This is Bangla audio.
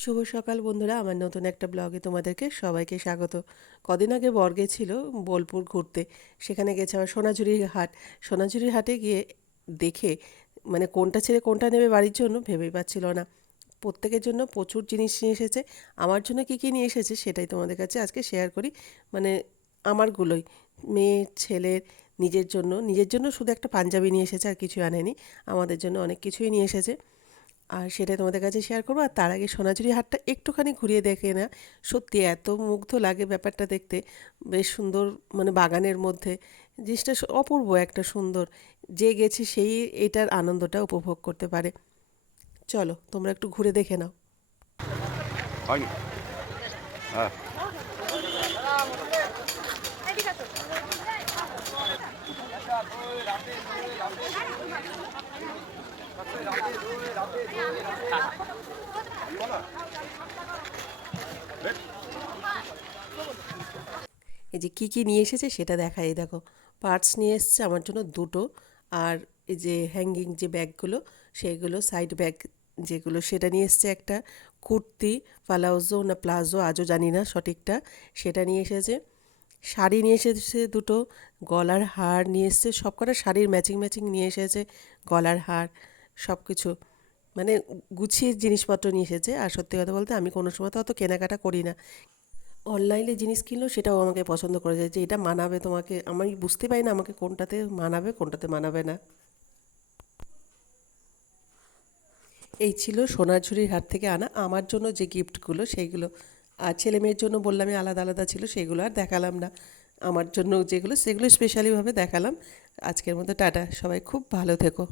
শুভ সকাল বন্ধুরা, আমার নতুন একটা ব্লগে তোমাদেরকে সবাইকে স্বাগত। কদিন আগে বর গেছিল বোলপুর ঘুরতে। সেখানে গেছে আবার সোনাঝুরির হাট। সোনাঝুরির হাটে গিয়ে দেখে মানে কোনটা ছেড়ে কোনটা নেবে বাড়ির জন্য ভেবেই পাচ্ছিল না। প্রত্যেকের জন্য প্রচুর জিনিস নিয়ে এসেছে। আমার জন্য কী কী নিয়ে এসেছে সেটাই তোমাদের কাছে আজকে শেয়ার করি। মানে আমারগুলোই, মেয়ে ছেলের, নিজের জন্য শুধু একটা পাঞ্জাবি নিয়ে এসেছে, আর কিছু আনেনি। আমাদের জন্য অনেক কিছুই নিয়ে এসেছে, আর সেটাই তোমাদের কাছে শেয়ার করবো। আর তার আগে সোনাঝুরি হাটটা একটুখানি ঘুরিয়ে দেখে না, সত্যি এত মুগ্ধ লাগে ব্যাপারটা দেখতে। বেশ সুন্দর, মানে বাগানের মধ্যে জিনিসটা অপূর্ব একটা সুন্দর। যে গেছে সেই এটার আনন্দটা উপভোগ করতে পারে। চলো তোমরা একটু ঘুরে দেখে নাও। হয়নি। হ্যাঁ। এই যে কী কী নিয়ে এসেছে সেটা দেখাই। এই দেখো, পার্টস নিয়ে এসেছে আমার জন্য দুটো। আর এই যে হ্যাঙ্গিং যে ব্যাগগুলো, সেগুলো সাইড ব্যাগ যেগুলো, সেটা নিয়ে এসেছে একটা। কুর্তি, পালাউজো না প্লাজো আজও জানি না সঠিকটা, সেটা নিয়ে এসেছে। শাড়ি নিয়ে এসেছে দুটো। গলার হার নিয়ে এসেছে, সবকটা শাড়ির ম্যাচিং ম্যাচিং নিয়ে এসেছে। গলার হার, সব কিছু মানে গুছিয়ে জিনিসপত্র নিয়ে এসেছে। আর সত্যি কথা বলতে আমি কোনো সময় তো অত কেনাকাটা করি না। অনলাইনে জিনিস কিনলেও সেটাও আমাকে পছন্দ করে যায় যে এটা মানাবে তোমাকে। আমি বুঝতে পারি না আমাকে কোনটাতে মানাবে কোনটাতে মানাবে না। এই ছিল সোনাঝুরির হাট থেকে আনা আমার জন্য যে গিফটগুলো সেইগুলো। আর ছেলে মেয়ের জন্য বললামই আলাদা আলাদা ছিল, সেগুলো আর দেখালাম না। আমার জন্য যেগুলো সেগুলো স্পেশালিভাবে দেখালাম। আজকের মতো টাটা, সবাই খুব ভালো থেকো।